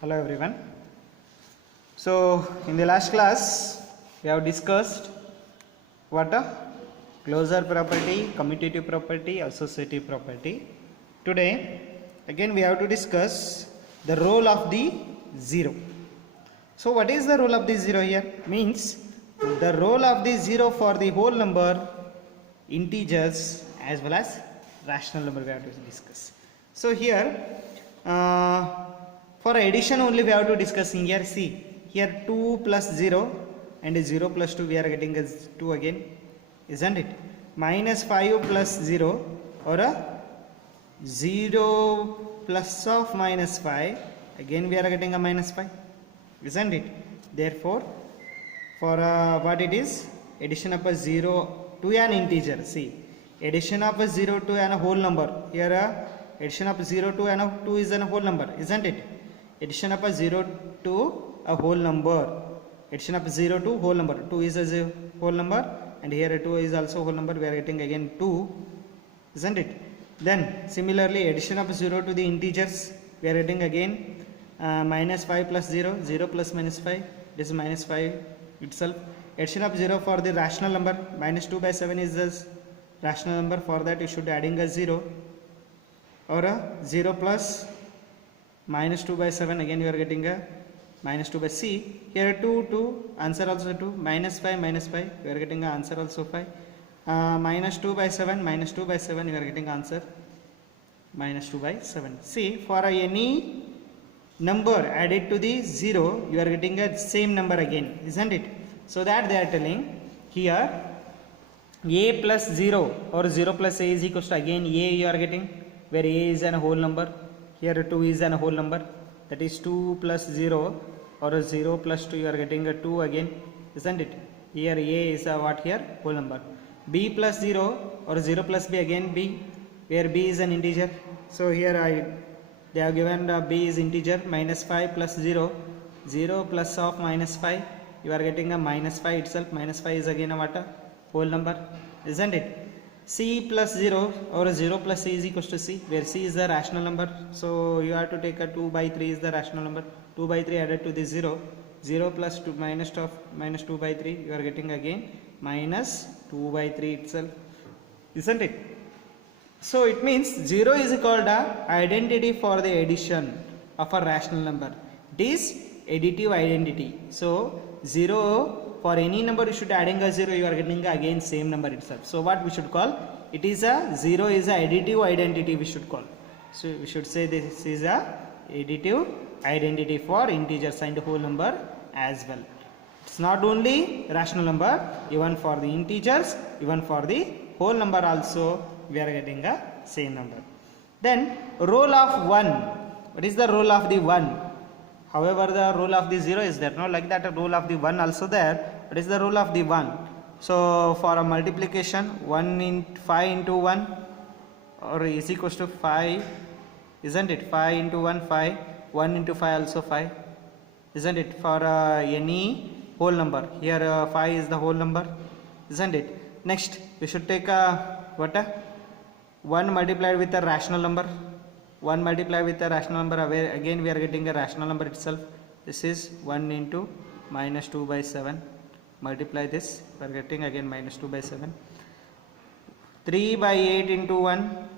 Hello everyone. So in the last class we have discussed what a closure property, commutative property, associative property. Today again we have to discuss the role of the zero. So what is the role of the zero here? Means the role of the zero for the whole number, integers as well as rational number we have to discuss. So here for addition only we have to discuss in here. See here 2 plus 0 and 0 plus 2 we are getting as 2 again, isn't it? Minus 5 plus 0 or a 0 plus of minus 5, again we are getting a minus 5, isn't it? Therefore for what it is, addition of a 0 to an integer. See addition of a 0 to an whole number. Here addition of 0 to an 2 is a whole number, isn't it? Addition of a 0 to a whole number. Addition of 0 to whole number. 2 is a whole number and here 2 is also whole number. We are getting again 2, isn't it? Then similarly addition of 0 to the integers. We are getting again minus 5 plus 0. 0 plus minus 5. This is minus 5 itself. Addition of 0 for the rational number. Minus 2 by 7 is the rational number. For that you should adding a 0 or a 0 plus minus 2 by 7, again you are getting a minus 2 by c. Here 2, answer also 2, minus 5, you are getting a answer also 5. Minus 2 by 7, you are getting answer minus 2 by 7. See for any number added to the 0, you are getting a same number again, isn't it? So that they are telling here a plus 0 or 0 plus a is equals to again a you are getting, where a is a whole number. Here 2 is a whole number, that is 2 plus 0 or a 0 plus 2 you are getting a 2 again, isn't it? Here a is a what here? Whole number. B plus 0 or 0 plus b, again b, where b is an integer. So here they have given b is integer. Minus 5 plus 0, 0 plus of minus 5, you are getting a minus 5 itself. Minus 5 is again a what? A whole number, isn't it? C plus 0 or 0 plus c is equals to c, where c is the rational number. So you have to take a 2 by 3 is the rational number. 2 by 3 added to the 0. 0 plus 2 minus 2 by 3, you are getting again minus 2 by 3 itself, isn't it? So it means 0 is called a identity for the addition of a rational number. It is additive identity. So 0 for any number you should adding a 0, you are getting again same number itself. So what we should call? It is a 0 is a additive identity we should call. So we should say this is a additive identity for integers and whole number as well. It's not only rational number, even for the integers, even for the whole number also we are getting a same number. Then role of 1. What is the role of the 1? However, the role of the 0 is there. No, like that, a role of the 1 also there. What is the role of the 1? So for a multiplication, 5 into 1 or is equals to 5, isn't it? 5 into 1, 5. 1 into 5 also 5, isn't it? For any whole number. Here 5 is the whole number, isn't it? Next, we should take a 1 multiplied with a rational number. 1 multiplied with a rational number, where again we are getting a rational number itself. This is 1 into minus 2 by 7. Multiply this, we are getting again minus 2 by 7. 3 by 8 into 1.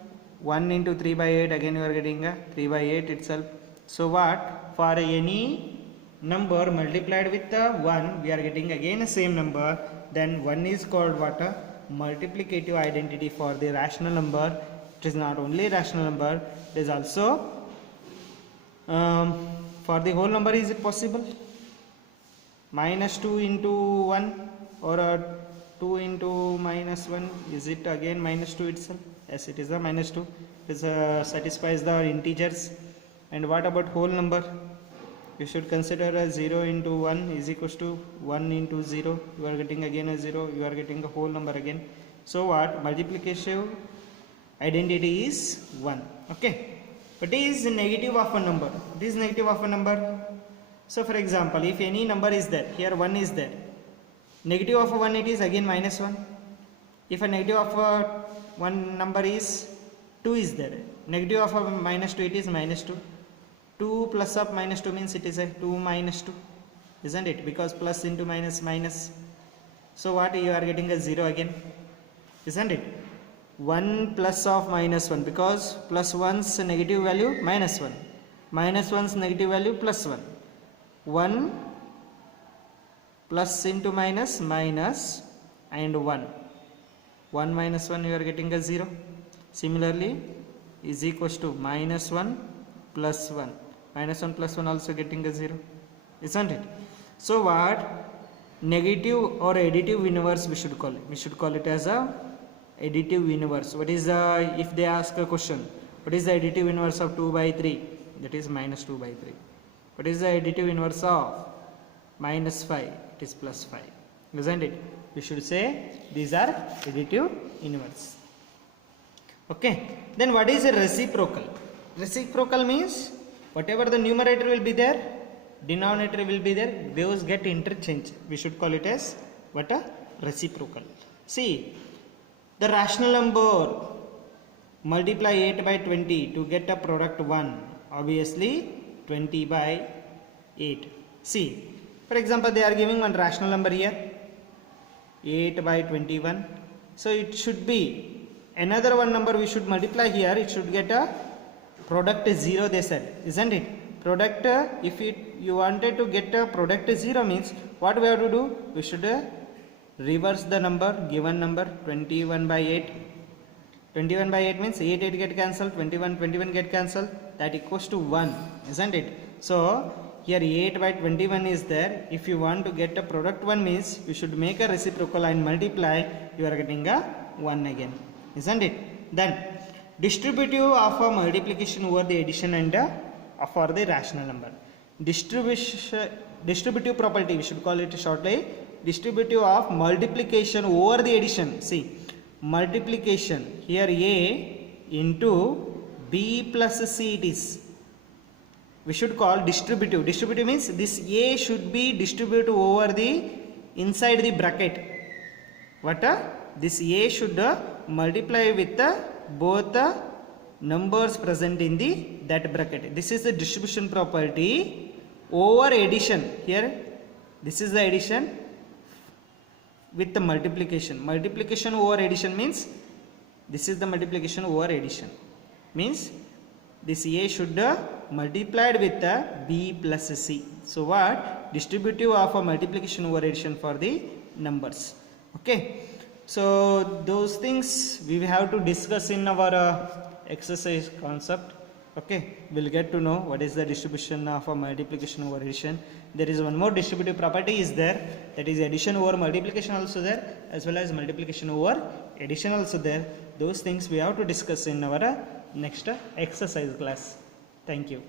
1 into 3 by 8, again you are getting a 3 by 8 itself. So what? For any number multiplied with the 1, we are getting again the same number. Then 1 is called what? A multiplicative identity for the rational number. It is not only rational number, it is also for the whole number. Is it possible? Minus 2 into 1 or 2 into minus 1, is it again minus 2 itself? Yes, it is a minus 2. It satisfies the integers. And what about whole number? You should consider a 0 into 1 is equals to 1 into 0. You are getting again a 0. You are getting a whole number again. So what? Multiplicative identity is 1. Okay. What is the negative of a number? What is negative of a number? So for example, if any number is there, here 1 is there. Negative of 1 it is again minus 1. If a negative of one number is 2 is there. Negative of minus 2 it is minus 2. 2 plus of minus 2 means it is a 2 minus 2, isn't it? Because plus into minus minus. So what, you are getting a 0 again, isn't it? 1 plus of minus 1, because plus 1's negative value minus 1, minus 1's negative value plus 1. 1 plus into minus minus and 1. 1 minus 1, you are getting a 0. Similarly is equals to minus 1 plus 1. Minus 1 plus 1 also getting a 0, isn't it? So what, negative or additive inverse we should call it. We should call it as a additive inverse. What is the, if they ask a question, what is the additive inverse of 2 by 3? That is minus 2 by 3. What is the additive inverse of minus 5? It is plus 5, isn't it? We should say these are additive inverse. Okay, then what is a reciprocal? Reciprocal means whatever the numerator will be there, denominator will be there, those get interchanged. We should call it as what, a reciprocal. See, the rational number multiply 8 by 20 to get a product 1, obviously 20 by 8. See, for example, they are giving one rational number here, 8 by 21. So it should be another one number we should multiply here, it should get a product 0, they said, isn't it? Product, if you wanted to get a product 0 means what we have to do? We should reverse the number, given number 21 by 8. 21 by 8 means 8 get cancelled, 21 get cancelled, that equals to 1, isn't it? So here 8 by 21 is there. If you want to get a product 1 means you should make a reciprocal and multiply, you are getting a 1 again, isn't it? Then distributive of a multiplication over the addition and for the rational number. Distributive property, we should call it shortly, distributive of multiplication over the addition. See, multiplication here a into b plus c it is. We should call distributive. Distributive means this a should be distributed over the inside the bracket. What? This a should multiply with both the numbers present in that bracket. This is the distribution property over addition. Here this is the addition with the multiplication. Multiplication over addition means this is the multiplication over addition, means this a should multiplied with b plus c. So what, distributive of a multiplication over addition for the numbers. Okay, so those things we have to discuss in our exercise concept. Okay, we'll get to know what is the distribution of a multiplication over addition. There is one more distributive property is there, that is addition over multiplication also there, as well as multiplication over addition also there. Those things we have to discuss in our next exercise class. Thank you.